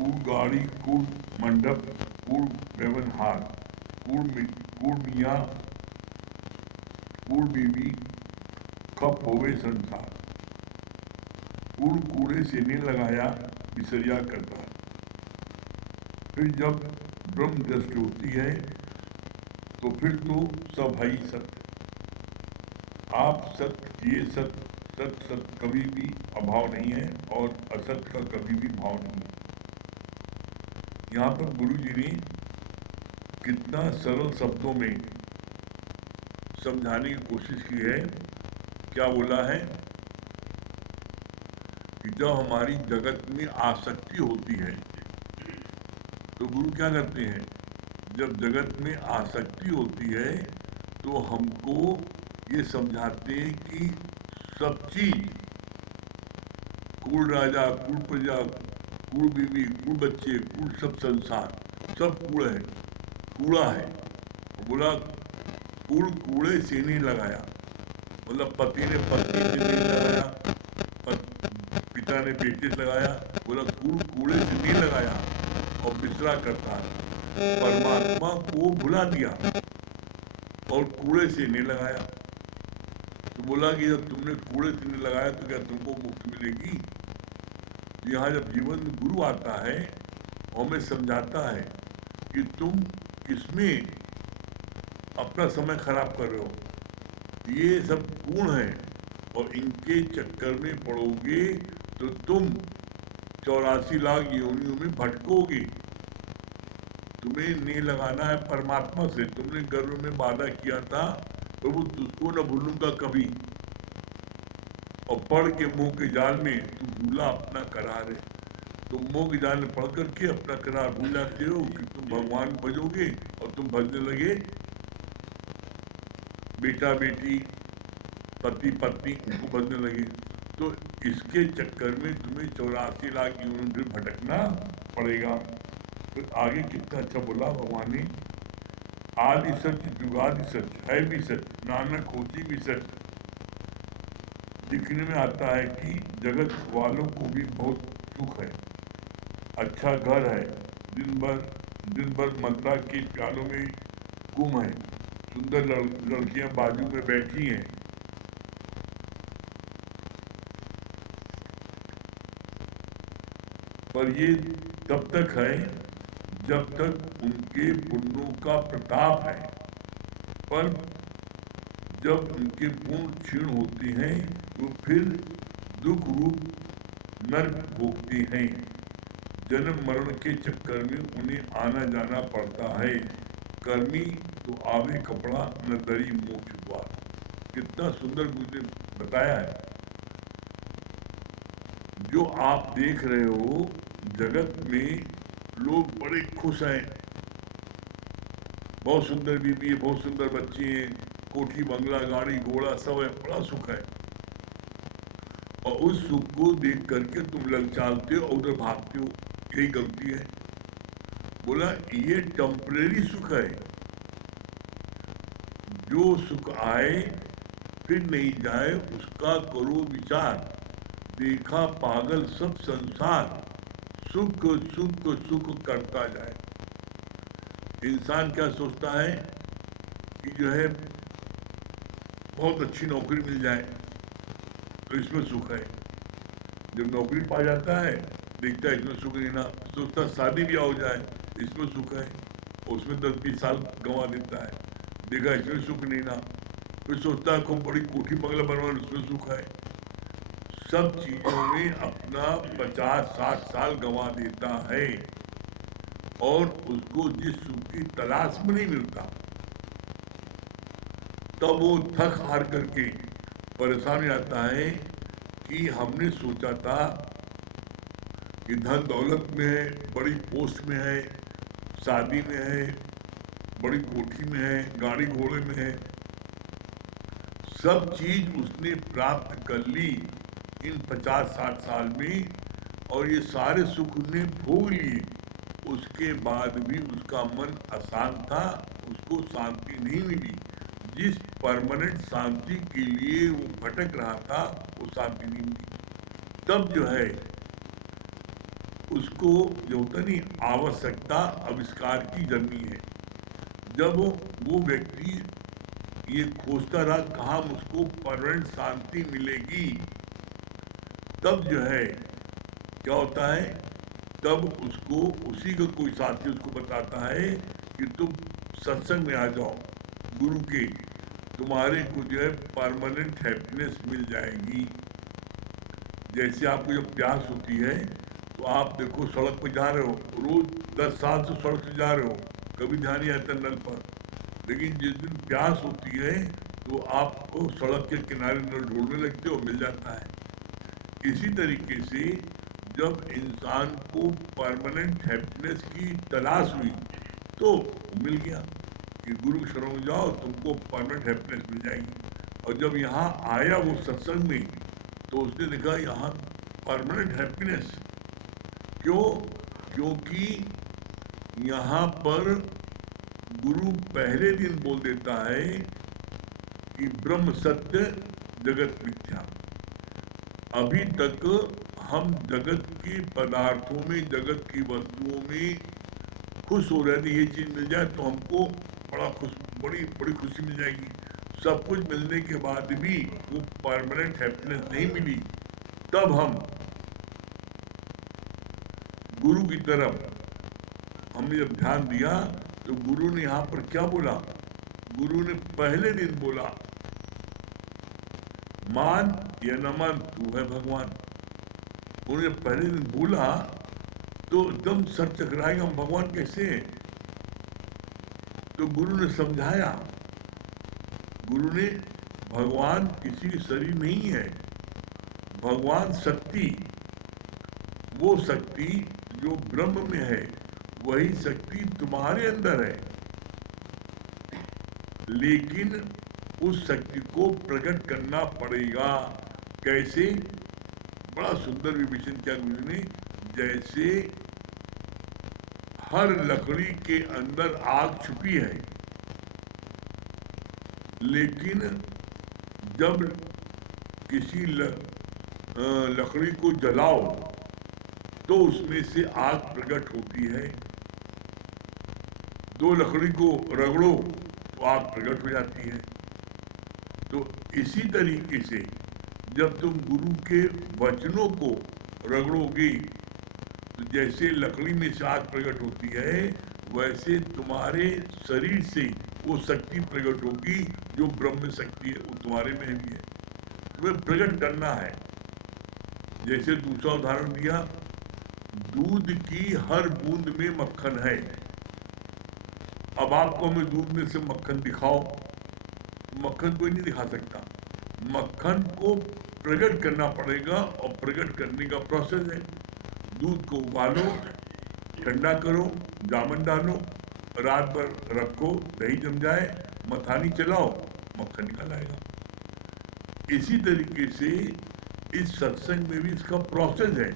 कूड़ गाड़ी, कूड़ मंडप, कूड़ व्यवहार, कूड़ मियाँ, कूड़ बीवी, खप होवे संसार। कूड़ कूड़े से नहीं लगाया, बिसरिया करता। फिर जब ब्रह्म दृष्टि होती है तो फिर तो सब है ही सत्य। आप सत्य, ये सत्य, सत्य कभी भी अभाव नहीं है और असत्य का कभी भी भाव नहीं है। यहाँ पर गुरु जी ने कितना सरल शब्दों में समझाने की कोशिश की है। क्या बोला है कि जब हमारी जगत में आसक्ति होती है तो गुरु क्या करते हैं, जब जगत में आसक्ति होती है तो हमको ये समझाते हैं कि सब चीज, कूड़ राजा, कूड़ प्रजा, कूड़ बीवी, कूड़ बच्चे, कूड़ सब संसार, सब कूड़ है, कूड़ा है। बोला कूड़ कूड़े से नहीं लगाया, मतलब पति ने पत्नी से नहीं लगाया, पिता ने बेटे से लगाया। बोला कूड़ कूड़े से नहीं लगाया और बिसरा करता है, परमात्मा को भुला दिया और कूड़े से नहीं लगाया। तो बोला कि जब तुमने कूड़े से नहीं लगाया तो क्या तुमको मुक्ति मिलेगी? यहाँ जब जीवन में गुरु आता है और हमें समझाता है कि तुम किसमें अपना समय खराब कर रहे हो, ये सब गुण है और इनके चक्कर में पड़ोगे तो तुम 84 लाख योनियों में भटकोगे। तुम्हें नहीं लगाना है परमात्मा से। तुमने गर्भ में वादा किया था प्रभु तुझको न भूलूंगा कभी, और पढ़ के मोह के जाल में तू भूला अपना करार है। तुम मोह के जाल में पढ़ करके अपना करार भूल जाते हो कि तुम भगवान भजोगे और तुम भजने लगे बेटा बेटी, पति पत्नी, उनको भजने लगे। तो इसके चक्कर में तुम्हें 84 लाख योनियों में भटकना पड़ेगा। तो आगे कितना अच्छा बोला भगवान ने, आदि सच, जुगादि सच, है भी सच, नानक होती भी सच। दिखने में आता है कि जगत वालों को भी बहुत सुख है, अच्छा घर है, दिन भर मथुरा के प्यालों में गुम है, सुंदर लड़कियां बाजू में बैठी हैं। पर ये तब तक है जब तक उनके पुण्यों का प्रताप है, पर जब उनके पुण्य क्षीण होते हैं तो फिर दुख रूप नर्क भोगते हैं। जन्म मरण के चक्कर में उन्हें आना जाना पड़ता है। कर्मी तो आवे कपड़ा न दरी मोक्ष द्वार। कितना सुंदर मुझे बताया है। जो आप देख रहे हो जगत में लोग बड़े खुश हैं, बहुत सुंदर बीबी है, बहुत सुंदर बच्चे हैं, कोठी बंगला गाड़ी घोड़ा सब है, बड़ा सुख है। और उस सुख को देख करके तुम ललचाते हो और उधर भागते हो, यही गलती है। बोला ये टेम्परेरी सुख है, जो सुख आए फिर नहीं जाए उसका करो विचार। देखा पागल सब संसार, सुख सुख सुख करता जाए। इंसान क्या सोचता है कि जो है बहुत अच्छी नौकरी मिल जाए तो इसमें सुख है। जब नौकरी पा जाता है देखता है इसमें सुख नहीं ना, सोचता शादी ब्याह हो जाए इसमें सुख है, उसमें 10-20 साल गंवा देता है, देखा इसमें सुख नहीं ना, फिर सोचता है खूब बड़ी कोठी बंगला बनवाना, उसमें सुख है। सब चीजों में अपना 50-60 साल गंवा देता है और उसको जिस सुख की तलाश में नहीं मिलता तब वो थक हार करके परेशान आता है कि हमने सोचा था कि धन दौलत में है, बड़ी पोस्ट में है, शादी में है, बड़ी कोठी में है, गाड़ी घोड़े में है, सब चीज उसने प्राप्त कर ली इन 50-60 साल में और ये सारे सुख उसने भोग लिए। उसके बाद भी उसका मन अशांत था, उसको शांति नहीं मिली। जिस परमानेंट शांति के लिए वो भटक रहा था वो शांति नहीं मिली। तब जो है उसको जो होता नहीं, आवश्यकता आविष्कार की जन्मी है। जब वो व्यक्ति ये खोजता रहा कहाँ मुझको परमानेंट शांति मिलेगी, तब जो है क्या होता है, तब उसको उसी का कोई साथी उसको बताता है कि तुम सत्संग में आ जाओ गुरु के, तुम्हारे को जो है परमानेंट हैप्पीनेस मिल जाएगी। जैसे आपको जब प्यास होती है तो आप देखो सड़क पर जा रहे हो, रोज 10 साल से सड़क से जा रहे हो, कभी ध्यान नहीं आता नल पर, लेकिन जिस दिन प्यास होती है तो आपको सड़क के किनारे नल ढूंढने लगते हो, मिल जाता है। इसी तरीके से जब इंसान को परमानेंट हैप्पीनेस की तलाश हुई तो मिल गया कि गुरु के शरण में जाओ, तुमको परमानेंट हैप्पीनेस मिल जाएगी। और जब यहाँ आया वो सत्संग में तो उसने देखा यहाँ परमानेंट हैप्पीनेस। क्यों? क्योंकि यहाँ पर गुरु पहले दिन बोल देता है कि ब्रह्म सत्य जगत मिथ्या। अभी तक हम जगत के पदार्थों में, जगत की वस्तुओं में खुश हो रहे थे, ये चीज मिल जाए तो हमको बड़ी बड़ी खुशी मिल जाएगी। सब कुछ मिलने के बाद भी वो परमानेंट हैप्पीनेस नहीं मिली। तब हम गुरु की तरफ हमने जब ध्यान दिया तो गुरु ने यहाँ पर क्या बोला? गुरु ने पहले दिन बोला, मान या न मान तू है भगवान। उन्होंने पहले दिन बोला तो एकदम सर चकराएगा, हम भगवान कैसे हैं? तो गुरु ने समझाया, गुरु ने, भगवान किसी शरीर नहीं है, भगवान शक्ति, वो शक्ति जो ब्रह्म में है वही शक्ति तुम्हारे अंदर है, लेकिन उस शक्ति को प्रकट करना पड़ेगा। कैसे? बड़ा सुंदर विवेचन किया गुरु ने। जैसे हर लकड़ी के अंदर आग छुपी है, लेकिन जब किसी लकड़ी को जलाओ तो उसमें से आग प्रकट होती है। दो लकड़ी को रगड़ो तो आग प्रकट हो जाती है। तो इसी तरीके से जब तुम गुरु के वचनों को रगड़ोगे तो जैसे लकड़ी में से आग प्रकट होती है, वैसे तुम्हारे शरीर से वो शक्ति प्रकट होगी जो ब्रह्म शक्ति है, वो तुम्हारे में भी है, तुम्हें प्रकट करना है। जैसे दूसरा उदाहरण दिया, दूध की हर बूंद में मक्खन है। अब आपको हमें दूध में से मक्खन दिखाओ, मक्खन कोई नहीं दिखा सकता। मक्खन को प्रकट करना पड़ेगा और प्रकट करने का प्रोसेस है। दूध को उबालो, ठंडा करो, जामन डालो, रात भर रखो, दही जम जाए, मथानी चलाओ, मक्खन निकल आएगा। इसी तरीके से इस सत्संग में भी इसका प्रोसेस है।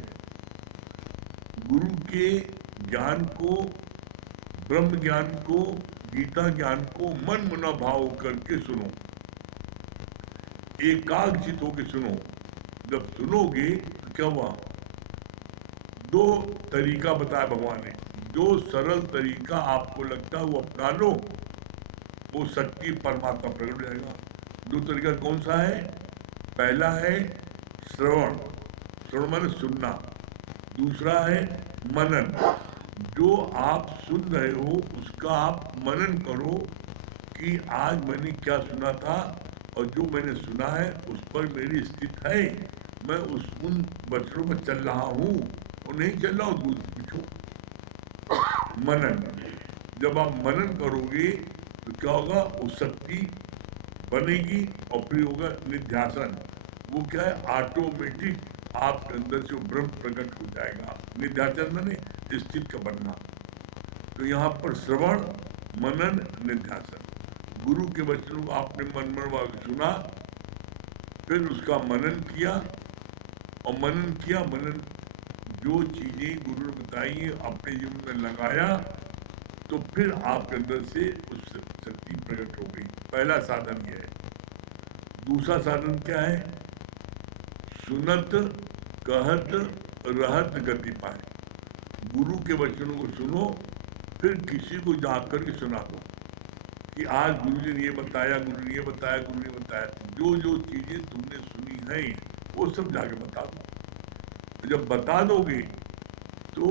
गुरु के ज्ञान को, ब्रह्म ज्ञान को, गीता ज्ञान को मन मना भाव करके सुनो, एकाग्रचित होकर सुनो। जब सुनोगे तो क्या हुआ? दो तरीका बताया भगवान ने, जो सरल तरीका आपको लगता है वो अपना लो, वो शक्ति परमात्मा प्रकट हो जाएगा। दो तरीका कौन सा है? पहला है श्रवण, श्रवण माने सुनना। दूसरा है मनन, जो आप सुन रहे हो उसका आप मनन करो कि आज मैंने क्या सुना था और जो मैंने सुना है उस पर मेरी स्थिति है, मैं उन वचनों में चल रहा हूँ और नहीं चल रहा हूँ दूध पीछो। मनन, जब आप मनन करोगे तो क्या होगा? वो शक्ति बनेगी और फिर होगा निध्यासन। वो क्या है? ऑटोमेटिक आपके अंदर से ब्रह्म प्रकट हो जाएगा। निध्यासन माने स्थित का बनना। तो यहाँ पर श्रवण, मनन, निध्यासन, गुरु के वचनों को आपने मन सुना, फिर उसका मनन किया और मनन जो चीजें गुरु ने बताई है अपने जीवन में लगाया, तो फिर आपके अंदर से उस शक्ति प्रकट हो गई। पहला साधन यह है। दूसरा साधन क्या है? सुनत कहत रहत गति पाए। गुरु के वचनों को सुनो, फिर किसी को जाकर के सुना दो कि आज गुरु जी ने ये बताया, गुरु ने ये बताया, गुरु ने बताया। जो जो चीजें तुमने सुनी हैं वो सब जाके बता दो। जब बता दोगे तो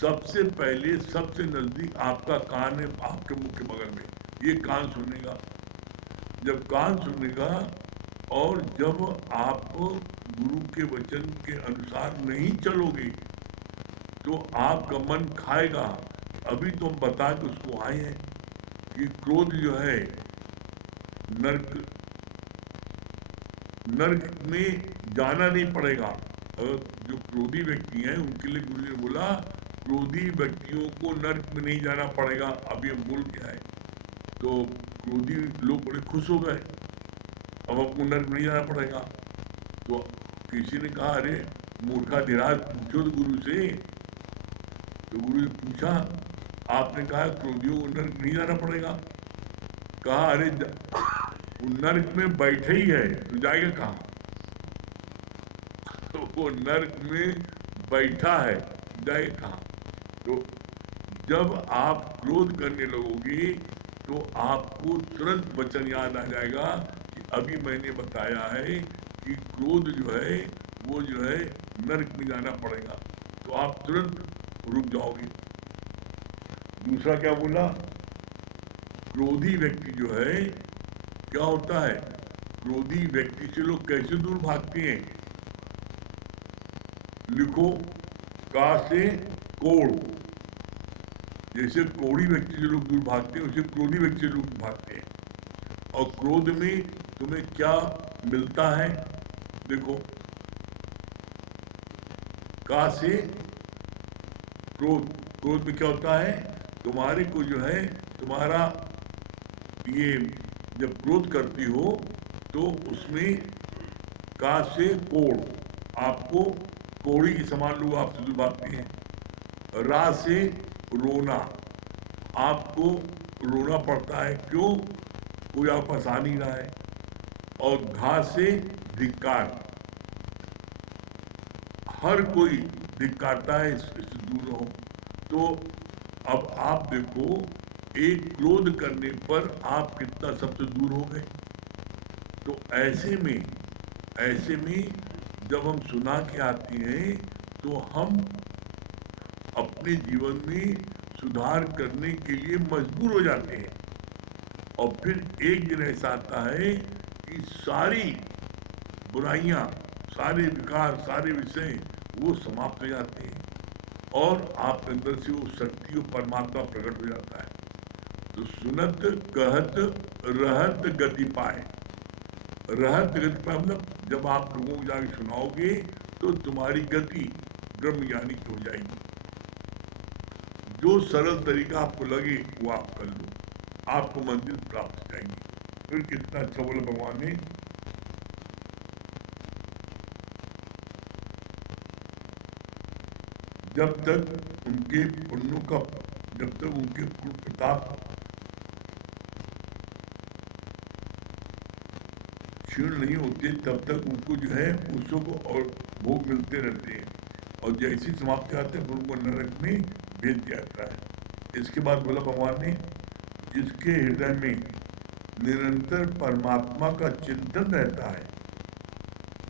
सबसे पहले सबसे नजदीक आपका कान है, आपके मुंह के बगल में, ये कान सुनेगा। जब कान सुनेगा और जब आप गुरु के वचन के अनुसार नहीं चलोगे तो आपका मन खाएगा। अभी तो हम बता के उसको आए हैं कि क्रोध जो है नर्क में जाना नहीं पड़ेगा। और जो क्रोधी व्यक्ति हैं उनके लिए गुरु ने बोला क्रोधी व्यक्तियों को नर्क में नहीं जाना पड़ेगा। अभी हम बोल के आए तो क्रोधी लोग बड़े खुश हो गए, अब आपको नर्क नहीं जाना पड़ेगा। तो किसी ने कहा अरे मूर्खा धीराज पूछो तो गुरु से। तो गुरु ने पूछा आपने कहा क्रोधियों को नर्क नहीं जाना पड़ेगा। कहा अरे वो नर्क में बैठे ही है तो जाएगा कहाँ? तो वो नर्क में बैठा है, जाएगा कहाँ? तो जब आप क्रोध करने लगोगे तो आपको तुरंत वचन याद आ जाएगा कि अभी मैंने बताया है कि क्रोध जो है वो जो है नर्क में जाना पड़ेगा। तो आप तुरंत रुक जाओगे। दूसरा क्या बोला? क्रोधी व्यक्ति जो है क्या होता है? क्रोधी व्यक्ति से लोग कैसे दूर भागते हैं? लिखो का से कोड़। जैसे कोड़ी व्यक्ति से लोग दूर भागते हैं, वैसे क्रोधी व्यक्ति से लोग भागते हैं। और क्रोध में तुम्हें क्या मिलता है? देखो का से क्रोध। क्रोध में क्या होता है? तुम्हारे को जो है तुम्हारा ये जब क्रोध करती हो तो उसमें का से कोड़, आपको कोड़ी के समान लोग आपसे दूर भागते हैं। रा से रोना, आपको रोना पड़ता है, क्यों? कोई आप पास आ नहीं रहा है। और घा से धिक्कार, हर कोई धिक्कारता है, इससे दूर रहो। तो अब आप देखो एक क्रोध करने पर आप कितना सबसे दूर हो गए। तो ऐसे में जब हम सुना के आते हैं तो हम अपने जीवन में सुधार करने के लिए मजबूर हो जाते हैं। और फिर एक दिन ऐसा आता है कि सारी बुराइयां, सारे विकार, सारे विषय वो समाप्त हो जाते हैं और आप अंदर से वो शक्ति और परमात्मा प्रकट हो जाता है। तो सुनत कहत रहत गति पाए। रहत गति पाए मतलब जब आप लोगों को जाके सुनाओगे तो तुम्हारी गति ब्रह्म ज्ञानी की हो जाएगी। जो सरल तरीका आपको लगे वो आप कर लो, आपको मंजिल प्राप्त हो जाएगी। फिर कितना अच्छा बोला भगवान ने, जब तक उनके पुण्यों का, जब तक उनके प्रताप क्षीण नहीं होते तब तक उनको जो है पुरुषों को और भोग मिलते रहते हैं। और जैसी समाप्ति आते हैं उनको नरक में भेज दिया जाता है। इसके बाद बोला भगवान ने, जिसके हृदय में निरंतर परमात्मा का चिंतन रहता है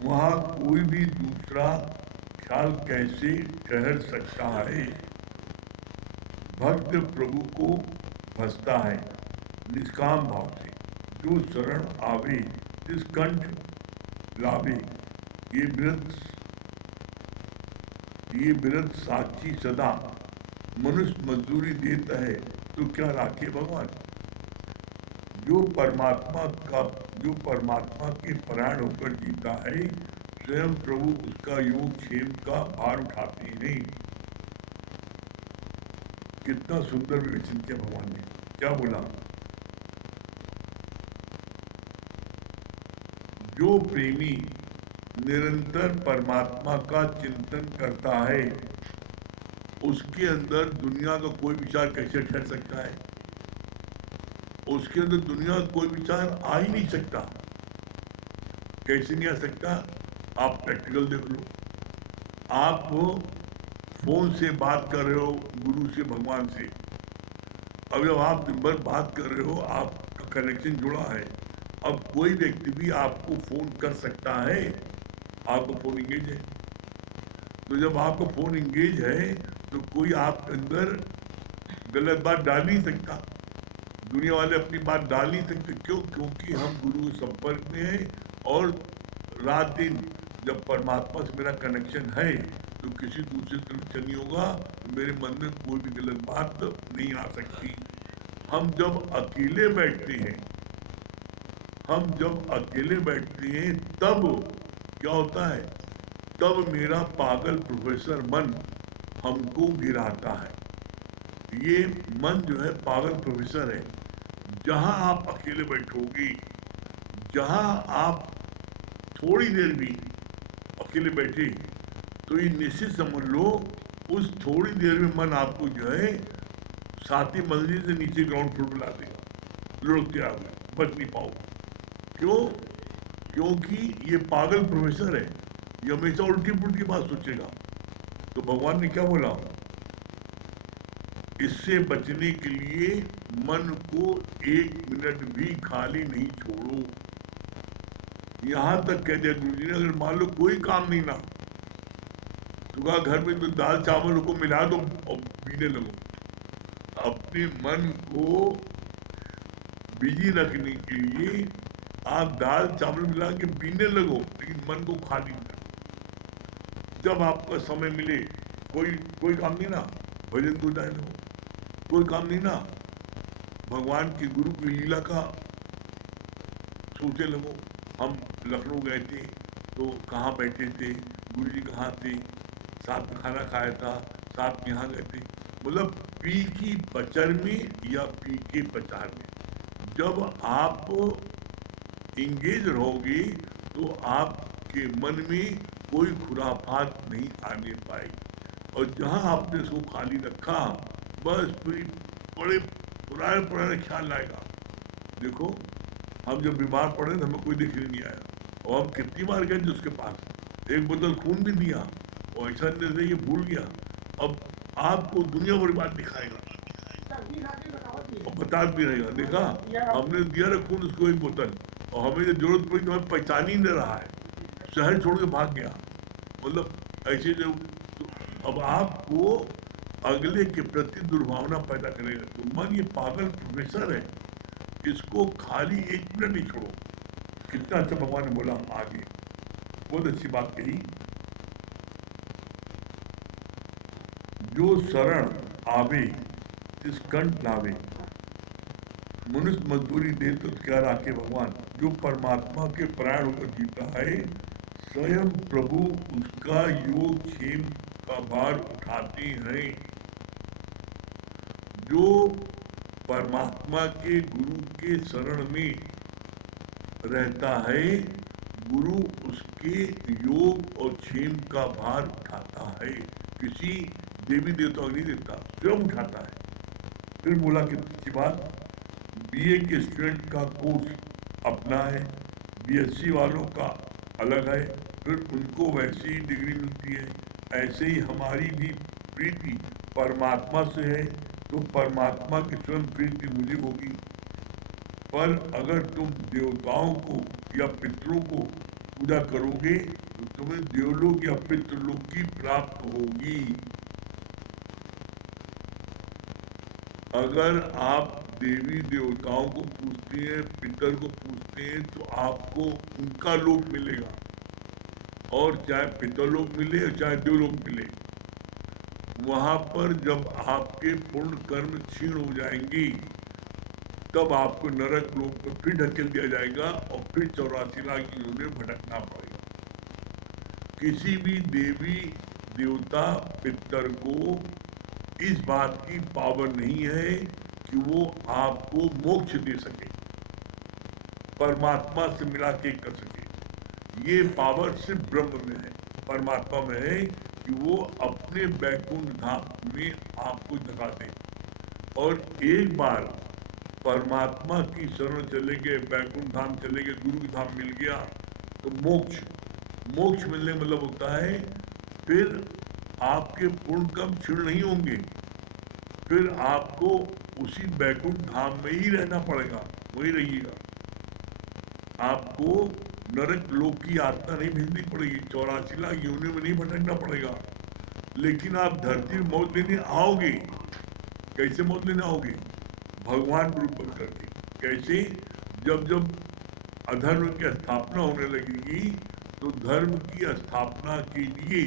वहाँ कोई भी दूसरा ख्याल कैसे ठहर सकता है। भक्त प्रभु को भजता है निष्काम भाव से, जो शरण आवे जिस कंठ लावे। ये वृद्ध साक्षी सदा मनुष्य मजदूरी देता है तो क्या राखे भगवान। जो परमात्मा के परायण होकर जीता है स्वयं प्रभु उसका योग क्षेम का भार उठाते ही नहीं। कितना सुंदर विवेचन किया भगवान ने। क्या बोला? जो प्रेमी निरंतर परमात्मा का चिंतन करता है उसके अंदर दुनिया का कोई विचार कैसे ठहर सकता है? उसके अंदर दुनिया का कोई विचार आ ही नहीं सकता। कैसे नहीं आ सकता? आप प्रैक्टिकल देख लो। आप फोन से बात कर रहे हो गुरु से, भगवान से। अब जब आप दिन भर बात कर रहे हो, आपका कनेक्शन जुड़ा है, अब कोई व्यक्ति भी आपको फोन कर सकता है, आपका फोन इंगेज है। तो जब आपका फोन इंगेज है तो कोई आपके अंदर गलत बात डाल नहीं सकता, दुनिया वाले अपनी बात डाल नहीं सकते। क्यों? क्योंकि हम गुरु के संपर्क में हैं, और रात दिन जब परमात्मा से मेरा कनेक्शन है तो किसी दूसरे कनेक्शन नहीं होगा, तो मेरे मन में कोई भी गलत बात नहीं आ सकती। हम जब अकेले बैठते हैं, तब क्या होता है? तब मेरा पागल प्रोफेसर मन हमको गिराता है। ये मन जो है पागल प्रोफेसर है। जहां आप अकेले बैठोगी, जहां आप थोड़ी देर भी अकेले बैठे, तो ये निश्चित समझ लो उस थोड़ी देर में मन आपको जो है 7वीं मंजिल से नीचे ग्राउंड फ्लोर पर ला देगा, लुढ़कते आ गए, बच नहीं पाओ। क्यों? क्योंकि ये पागल प्रोफेसर है, ये हमेशा उल्टी पुल्टी बात सोचेगा। तो भगवान ने क्या बोला? इससे बचने के लिए मन को 1 मिनट भी खाली नहीं छोड़ो। यहां तक कह दिया गुरु जी ने, अगर मान लो कोई काम नहीं ना, तो कहा घर में तो दाल चावल को मिला दो और पीने लगो। अपने मन को बिजी रखने के लिए आप दाल चावल मिला के पीने लगो, लेकिन मन को खाली ना। जब आपका समय मिले, कोई काम नहीं ना, भजन तो जाए लो, कोई काम नहीं ना, भगवान की गुरु की लीला का सोचे लगो। हम लखनऊ गए थे तो कहाँ बैठे थे, गुरु जी कहाँ थे, साथ में खाना खाया था, साथ में यहाँ गए थे। मतलब पी की पचर में या पी के पचार में जब आप इंगेज रहोगे तो आपके मन में कोई खुराफात नहीं आने पाएगी। और जहाँ आपने इसको खाली रखा, बस फिर बड़े पुराने ख्याल आएगा। देखो, हम जब बीमार पड़े तो हमें कोई दिखने नहीं आया, और हम कितनी बार गए थे उसके पास, एक बोतल खून भी दिया, और ऐसा नहीं ये भूल गया। अब आपको दुनिया भर बात दिखाएगा और बता भी रहेगा, देखा हमने दिया ना खून उसको 1 बोतल, और हमें जब जरूरत पड़ी तो हमें पहचान ही नहीं रहा है, शहर छोड़ के भाग गया। मतलब ऐसे जो तो अब आपको अगले के प्रति दुर्भावना पैदा करेगा। तो मन ये पागल प्रोफेसर है, इसको खाली 1 मिनट नहीं छोड़ो। कितना अच्छा भगवान ने बोला आगे, बहुत अच्छी बात कही। जो शरण आवे इस कंठ लावे, मनुष्य मजदूरी दे तो क्या राखे भगवान। जो परमात्मा के प्राण होकर जीता है, स्वयं प्रभु उसका योग क्षेम का भार उठाते हैं। जो परमात्मा के गुरु के शरण में रहता है, गुरु उसके योग और क्षेम का भार उठाता है। किसी देवी देवता को नहीं देता, स्वयं उठाता है। फिर बोला कि अच्छी बात, बीए के स्टूडेंट का कोर्स अपना है, बीएससी वालों का अलग है, फिर उनको वैसी ही डिग्री मिलती है। ऐसे ही हमारी भी प्रीति परमात्मा से है, तो परमात्मा की स्वयं प्रीति मुझे होगी। पर अगर तुम देवताओं को या पितरों को पूजा करोगे तो तुम्हें देवलोक या पितृलोक की प्राप्त होगी। अगर आप देवी देवताओं को पूजते हैं, पितर को पूजते हैं, तो आपको उनका लोक मिलेगा, और चाहे पितरलोक मिले और चाहे देवलोक मिले, वहां पर जब आपके पूर्ण कर्म क्षीण हो जाएंगी, तब आपको नरक लोक पर फिर ढकेल दिया जाएगा, और फिर 84 लाख योनियों में भटकना पड़ेगा। किसी भी देवी देवता पितर को इस बात की पावर नहीं है कि वो आपको मोक्ष दे सके, परमात्मा से मिला के कर सके। ये पावर सिर्फ ब्रह्म में है, परमात्मा में है कि वो अपने वैकुंठ धाम में आपको जगा दे। और एक बार परमात्मा की शरण चले गए, वैकुंठ धाम चले गए, गुरु की धाम मिल गया, तो मोक्ष मिलने मतलब होता है फिर आपके पूर्ण कर्म क्षीण नहीं होंगे, फिर आपको उसी बैकुंठ धाम में ही रहना पड़ेगा, वही रहिएगा। आपको नरक लोक की यात्रा नहीं भेजनी पड़ेगी, 84 लाख योनि में नहीं भटकना पड़ेगा। लेकिन आप धरती में मौत लेने आओगे। कैसे मौत लेने आओगे? भगवान रूप बन करके। कैसे? जब जब अधर्म की स्थापना होने लगेगी तो धर्म की स्थापना के लिए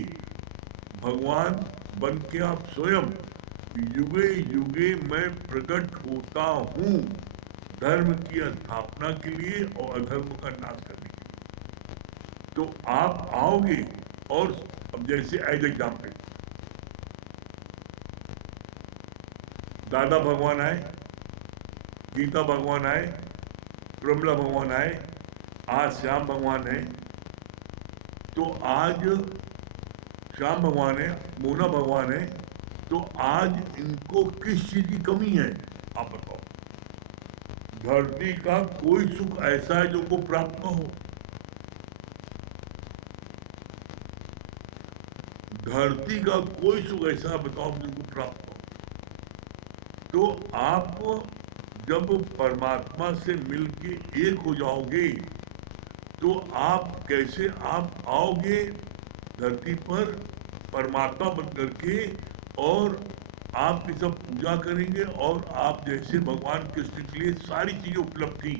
भगवान बन के आप स्वयं युगे युगे मैं प्रकट होता हूँ, धर्म की स्थापना के लिए और अधर्म का नाश करने के लिए। तो आप आओगे। और अब जैसे एज एग्जाम्पल दादा भगवान आए, गीता भगवान आए, प्रमला भगवान आए, आज श्याम भगवान है। तो आज श्याम भगवान है, मोना भगवान है, तो आज इनको किस चीज की कमी है आप बताओ? धरती का कोई सुख ऐसा है जो को प्राप्त न हो? धरती का कोई सुख ऐसा बताओ जिनको प्राप्त हो? तो आप जब परमात्मा से मिलके एक हो जाओगे तो आप कैसे आप आओगे धरती पर परमात्मा बन करके, और आपकी सब पूजा करेंगे, और आप जैसे भगवान कृष्ण के लिए सारी चीजें उपलब्ध थी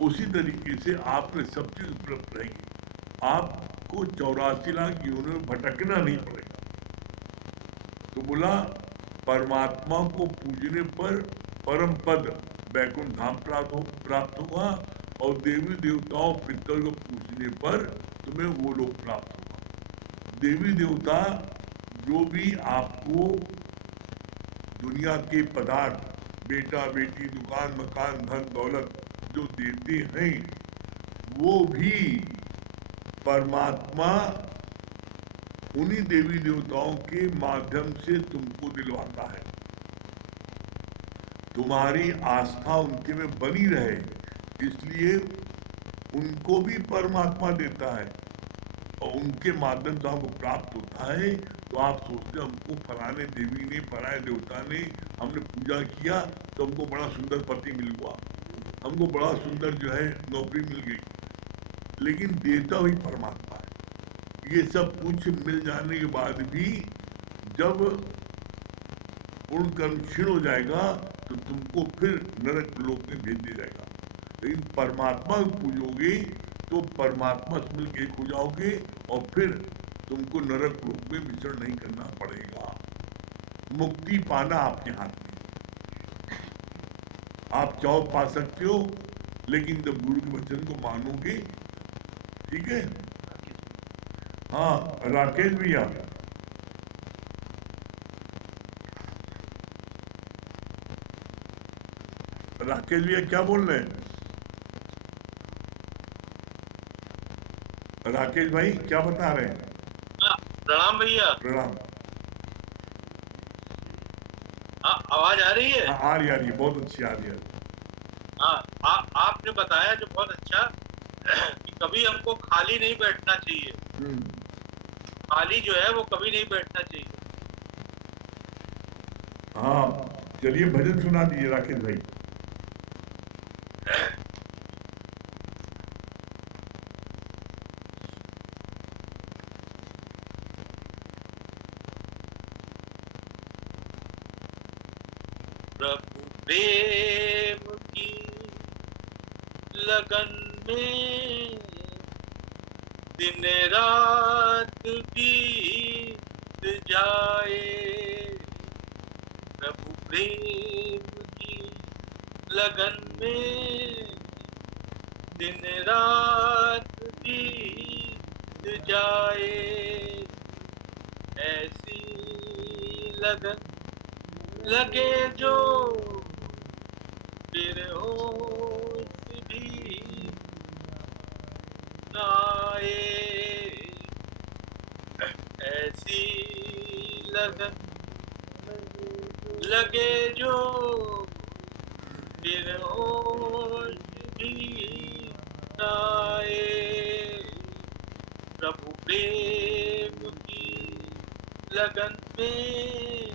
उसी तरीके से आपने सब चीज उपलब्ध रहेगी। आपको 84 लाख योनियों में भटकना नहीं पड़ेगा। तो बोला परमात्मा को पूजने पर परम पद बैकुंठ धाम प्राप्त होगा, और देवी देवताओं पितर को पूजने पर तुम्हें वो लोग प्राप्त होगा। देवी देवता जो भी आपको दुनिया के पदार्थ, बेटा बेटी, दुकान मकान, धन दौलत जो देते हैं, वो भी परमात्मा उन्हीं देवी देवताओं के माध्यम से तुमको दिलवाता है। तुम्हारी आस्था उनके में बनी रहे, इसलिए उनको भी परमात्मा देता है, और उनके माध्यम से हमको प्राप्त होता है। तो आप सोचते हमको फलाने देवी ने, फलाने देवता ने, हमने पूजा किया तो हमको बड़ा सुंदर पति मिल गया, हमको बड़ा सुंदर जो है नौकरी मिल गई, लेकिन देता वही परमात्मा है। ये सब कुछ मिल जाने के बाद भी जब पूर्ण कर्म क्षीण हो जाएगा तो तुमको फिर नरक लोक में भेज दिया जाएगा। लेकिन परमात्मा को पूजोगे तो परमात्मा से मिलकर एक हो जाओगे, और फिर तुमको नरक लोक में विचरण नहीं करना पड़ेगा। मुक्ति पाना आपके हाथ में। आप चाहो पा सकते हो, लेकिन जब गुरु के वचन को मानोगे, ठीक है। हाँ राकेश भैया, राकेश भैया क्या बोल रहे हैं? राकेश भाई क्या बता रहे हैं? प्रणाम भैया। प्रणाम। आवाज आ रही है? आ रही है, बहुत अच्छी आ रही है। आपने बताया जो बहुत अच्छा कि कभी हमको खाली नहीं बैठना चाहिए। खाली जो है वो कभी नहीं बैठना चाहिए। हाँ चलिए भजन सुना दीजिए राकेश भाई। प्रभु प्रेम की लगन में दिन रात बीत जाए, प्रभु प्रेम की लगन में दिन रात बीत जाए, ऐसी लगन लगे जो फिर होश भी न आए, ऐसी लगन लगे जो फिर होश भी न आए, प्रभु प्रेम की लगन में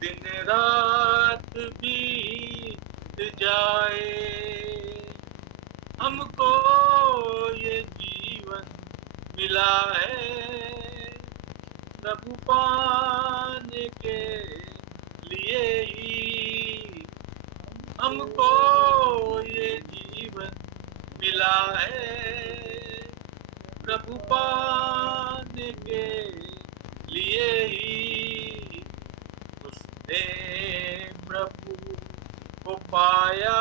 दिन रात बीत जाए। हमको ये जीवन मिला है प्रभु पाने के लिए ही। हमको ये जीवन मिला है प्रभु पाने के लिए ही। उसने प्रभु को पाया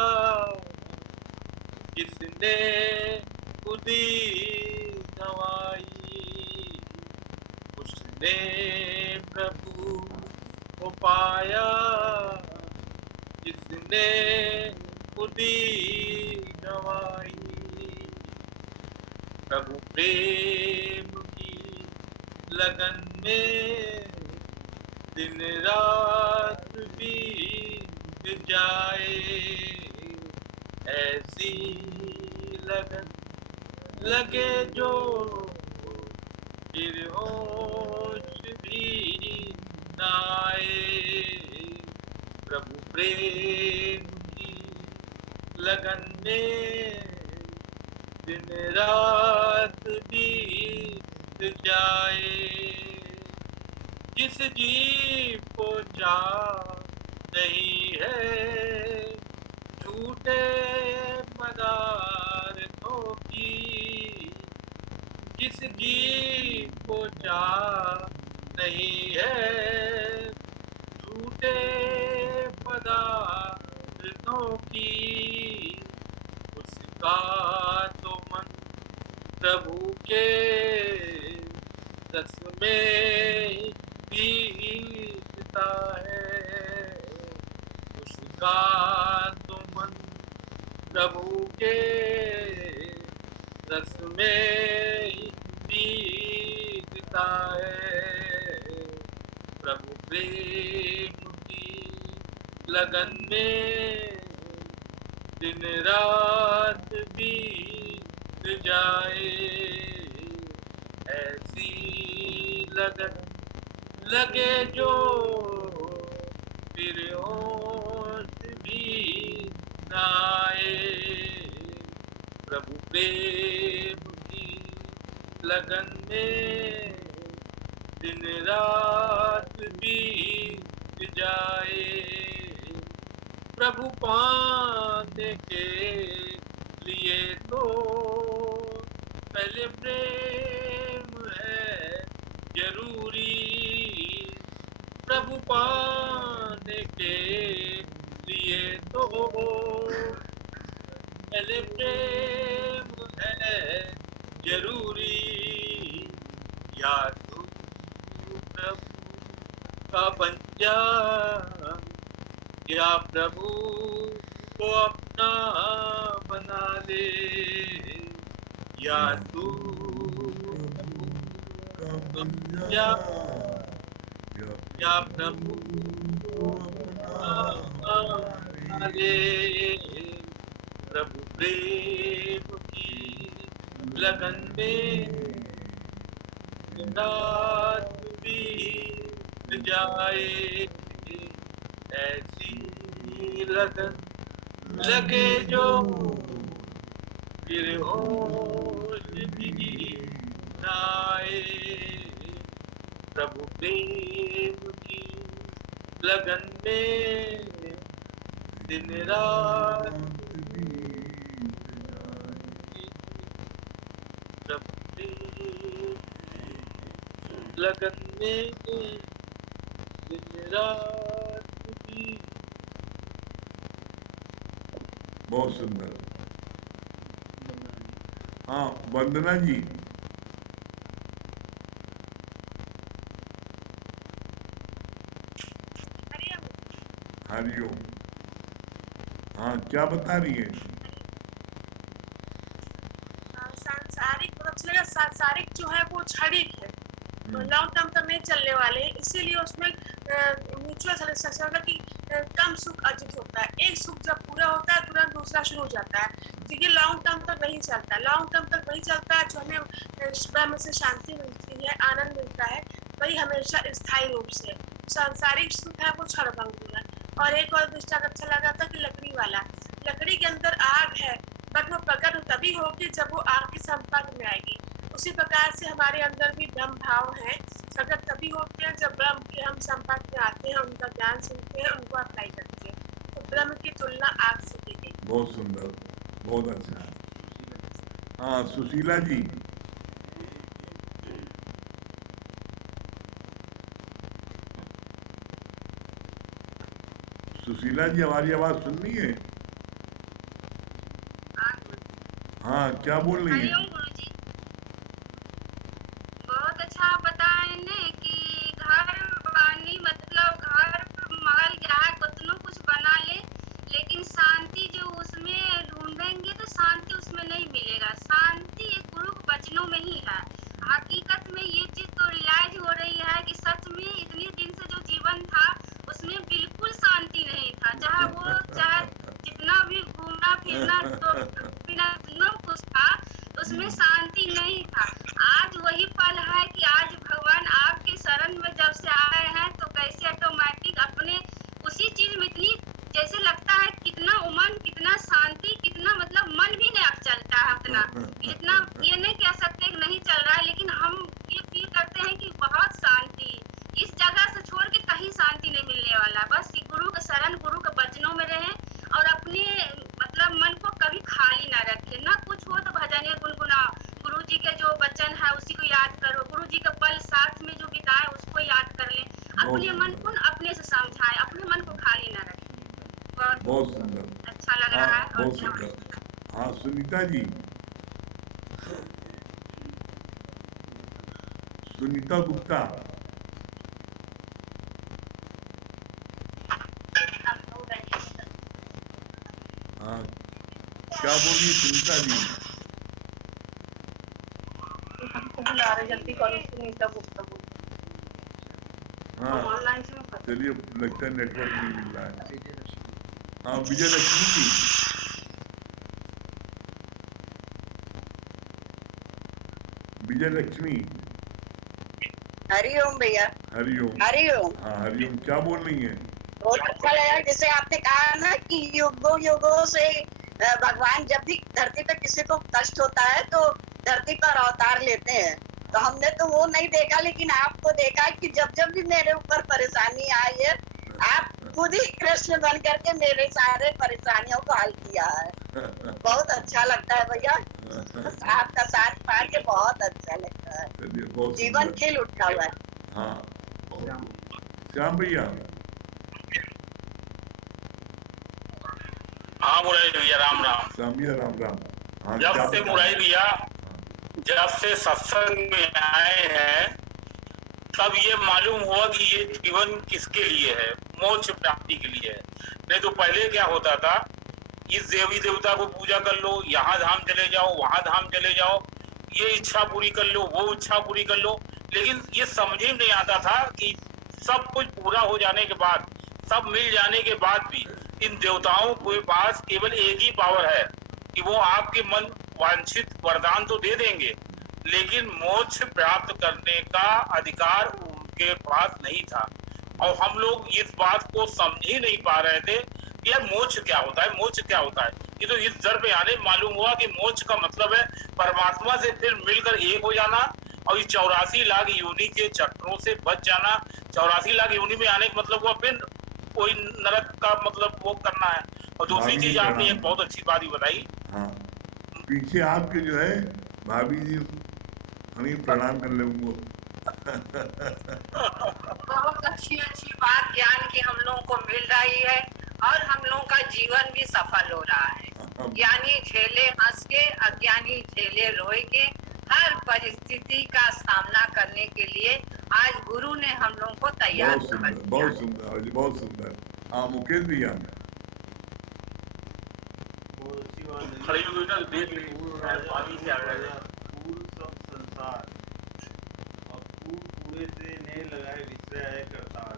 जिसने खुदी गवाई। उसने प्रभु को पाया जिसने खुदी गवाई। प्रभु प्रेम की लगन में दिन रात बीत जाए। ऐसी लगन लगे जो फिर होश भी न आए। प्रभु प्रेम की लगन में दिन रात बीत जाए। जिस जीव को चाह नहीं है झूठे पदार्थों की। जिस जीव को चाह नहीं है झूठे पदार्थों की। उसका तो मन प्रभु के रस में बीतता है। उसका तो मन प्रभु के रस में बीतता है। प्रभु प्रेम की लगन में दिन रात बीत जाए। ऐसी लगन लगे जो फिर होश भी न आए। प्रभु प्रेम की लगन में दिन रात बीत जाए। प्रभु पाने के लिए तो पहले प्रेम है जरूरी। प्रभु पाने के लिए तो पहले प्रेम है जरूरी। या तू प्रभु का बन जा या प्रभु को अपना बना ले। या तू प्रभु का बन जा या प्रभु को अपना बना ले। प्रभु प्रेम की लगन में रात बीत जाए। ऐसी लगन लगे जो फिर होश भी न आए। प्रभु प्रेम की लगन में दिन रात प्रभु प्रेम लगन में दिन रात भी। बहुत सुंदर। हाँ वंदना जी। हरिओम। हाँ क्या बता रही है? सांसारिक मतलब चलेगा, सांसारिक जो है वो क्षणिक है, तो लॉन्ग टर्म तक नहीं चलने वाले हैं। इसीलिए उसमें म्यूचुअल सेटिस्फैक्शन मतलब कि कम सुख अर्जित होता है। एक सुख जब पूरा होता है तुरंत दूसरा शुरू हो जाता है। तो ये लॉन्ग टर्म तक नहीं चलता। लॉन्ग टर्म तक वही चलता है जो हमें ब्रह्म से शांति मिलती है, आनंद मिलता है। वही हमेशा स्थायी रूप से। सांसारिक सुख है वो क्षणभंगुर है। और एक और दृष्टांत अच्छा लगा था कि लकड़ी वाला, लकड़ी के अंदर आग है बट वो प्रकट तभी होगी जब वो आग के संपर्क में आएगी। उसी प्रकार से हमारे अंदर भी ब्रह्म भाव है, प्रकट तभी होते हैं जब ब्रह्म के हम संपर्क में आते हैं, उनका ज्ञान सुनते हैं, उनको अप्लाई करते हैं। तो ब्रह्म की तुलना आग से की गई। बहुत सुंदर, बहुत अच्छा। हाँ सुशीला जी। सुशीला जी हमारी आवाज सुननी है? हाँ क्या बोल रही है? हरिओम गुरुजी। बहुत अच्छा आप बताए ने कि घर बानी मतलब घर महल जहाँ कितनों कुछ बना ले, लेकिन शांति जो उसमें ढूंढेंगे तो शांति उसमें नहीं मिलेगा। शांति एक गुरु के वचनों में ही है। हकीकत में ये चीज तो रियलाइज हो रही है कि सच में इतने दिन से जो जीवन था उसमें बिल्कुल शांति नहीं था। चाहे जितना भी घूमना फिरना तो इतना कुछ था, उसमें शांति नहीं था। आज वही पल है कि आज भगवान आपके शरण में जब से आए हैं तो कैसे ऑटोमेटिक अपने उसी चीज में इतनी जैसे लगता है कितना उमंग, कितना शांति, कितना मतलब मन भी नहीं चलता है उतना। इतना ये नहीं कह सकते कि नहीं चल रहा है, लेकिन हम ये फील करते हैं कि बहुत शांति इस जगह से छोड़ के कहीं शांति नहीं मिलने वाला। बस गुरु के शरण, गुरु के वचनों में रहें और अपने मतलब मन को कभी खाली ना रखें। ना कुछ हो तो भजन गुनगुनाओ, गुरु जी के जो वचन है उसी को याद करो, गुरु जी का पल साथ में जो बिताए उसको याद कर लें। अपने मन को अपने से समझाएं, अपने मन को खाली ना रखें। बहुत सुंदर, अच्छा लग रहा है। बहुत सुंदर। हाँ सुनीता जी, सुनीता गुप्ता। हाँ क्या बोली सुनीता जी? जल्दी करो सुनीता गुप्ता। हाँ चलिए, लगता है नेटवर्क नहीं मिल रहा है। हाँ विजय लक्ष्मी जी। विजय लक्ष्मी। हरिओम भैया। हरिओम। हरिओम। हाँ हरिओम, क्या बोल रही है? बहुत अच्छा लगा जैसे आपने कहा ना कि युगों युगों से भगवान जब भी धरती पे किसी को कष्ट होता है तो धरती पर अवतार लेते हैं। तो हमने तो वो नहीं देखा, लेकिन आपको देखा कि जब जब भी मेरे ऊपर परेशानी आई है आप खुद ही कृष्ण बन करके मेरे सारे परेशानियों को हल किया है। बहुत अच्छा लगता है भैया, आपका साथ पार के बहुत अच्छा लगता है। जीवन खिल उठा हुआ है। हाँ श्याम भैया। हाँ मुरारी भैया राम राम। श्याम भैया राम राम। हाँ, जब से मुरारी भैया जब से सत्संग में आए हैं तब ये मालूम हुआ कि ये जीवन किसके लिए है, मोक्ष प्राप्ति के लिए है। नहीं तो पहले क्या होता था, इस देवी देवता को पूजा कर लो, यहाँ धाम चले जाओ, वहां धाम चले जाओ, ये इच्छा पूरी कर लो, वो इच्छा पूरी कर लो, लेकिन ये समझ ही नहीं आता था कि सब कुछ पूरा हो जाने के बाद, सब मिल जाने के बाद भी इन देवताओं के पास केवल एक ही पावर है कि वो आपके मन वांछित वरदान तो दे देंगे, लेकिन मोक्ष प्राप्त करने का अधिकार उनके पास नहीं था। और हम लोग इस बात को समझ ही नहीं पा रहे थे कि यार मोक्ष क्या होता है, मोक्ष क्या होता है। ये तो इस दर पे आने मालूम हुआ कि मोक्ष का मतलब है परमात्मा से फिर मिलकर एक हो जाना और इस 84 लाख योनि के चक्रों से बच जाना। 84 लाख योनि में आने का मतलब हुआ फिर कोई नरक का मतलब वो करना है। और दूसरी चीज आपने एक बहुत अच्छी बात ही बताई। हाँ पीछे आपके जो है भाभी जी, हमें प्रणाम कर ले उनको। बहुत अच्छी अच्छी बात ज्ञान की हम लोगों को मिल रही है और हम लोगों का जीवन भी सफल हो रहा है। ज्ञानी झेले हंस के, अज्ञानी झेले रोए के। हर परिस्थिति का सामना करने के लिए आज गुरु ने हम लोगों को तैयार कर दिया। बहुत सुंदर, बहुत सुंदर। हाँ मुकेश भैया। पूरे से नहीं लगाए विषय है करतार।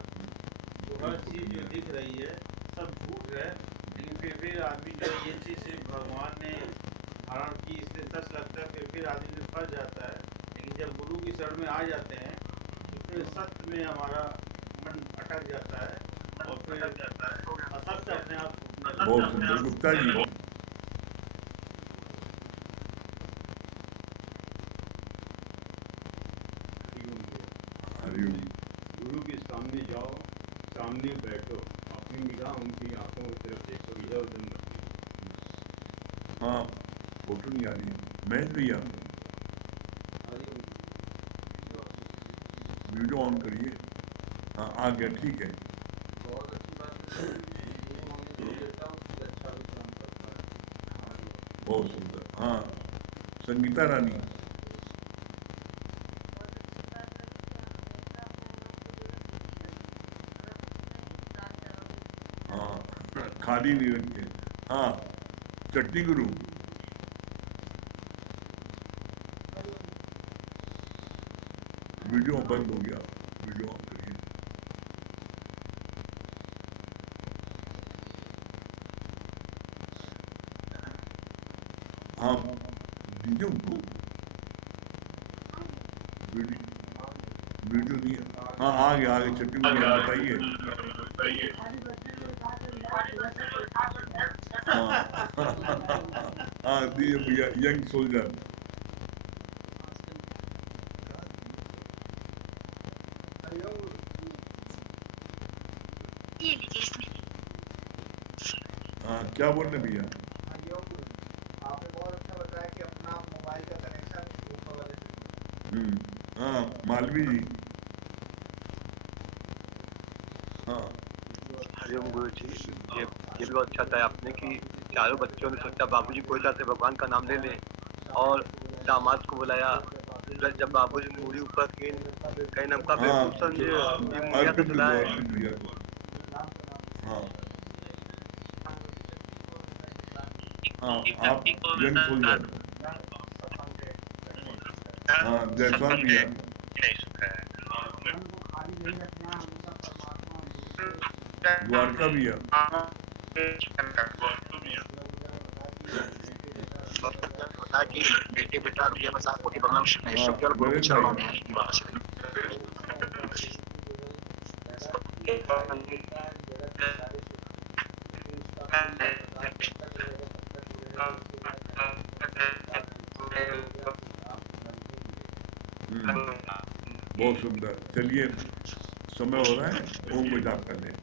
तो हर चीज जो दिख रही है सब झूठ है, लेकिन फिर आदमी जो ये चीज से भगवान ने धारण की, इसलिए सच लगता है, फिर आदमी में फंस जाता है। लेकिन जब गुरु की शरण में आ जाते हैं तो फिर सत्य में हमारा मन अटक जाता है और फिर असत्य अपने आप बहुत सुंदर। गुप्ता जी। हरिओम। गुरु के सामने जाओ, सामने बैठो, अपनी निगाह उनकी आंखों की तरफ देखो, इधर उधर मत देखो। हाँ, फोटो नहीं आ रही है। महेश भैया वीडियो ऑन करिए। हाँ, आ गया, ठीक है। बहुत सुंदर। हाँ, संगीता रानी। हाँ, खाली नहीं रखे। हाँ, चट्टी गुरु। वीडियो बंद हो गया, वीडियो ऑन करिए। हाँ, दीजिए उनको वीडियो नहीं है। हाँ, आ गया, चट्टी गुरु बताइए। हाँ हाँ, दीजिए भैया, यंग सोल्जर। हाँ, क्या बोल रहे भैया? आपने बहुत अच्छा बताया कि अपना मोबाइल का कनेक्शन ऊपर वाले से। हाँ, मालवी जी। हाँ, हरिओम गुरु जी, ये भी बहुत अच्छा था आपने कि चारों बच्चों ने सोचा बाबूजी कोई जाते भगवान का नाम ले लें और दामाद को बुलाया। जब बाबूजी मूड़ी ऊपर की कहीं नमका पे हाँ, खूब समझे ये मुड़िया तो अर्पित चलाए। भैया। हाँ हाँ, आप यंग सोल्जर। हाँ, जयसवाल भैया। द्वारका भैया। बता कि बेटे बेटा ये मजाक होती बगल में शुक्र गुरु के चरणों में है निवास है। बहुत सुंदर। चलिए, समय हो रहा है, ओम को जाप कर लें।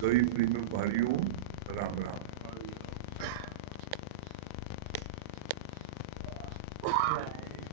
सभी प्रेमी भाइयों, राम राम।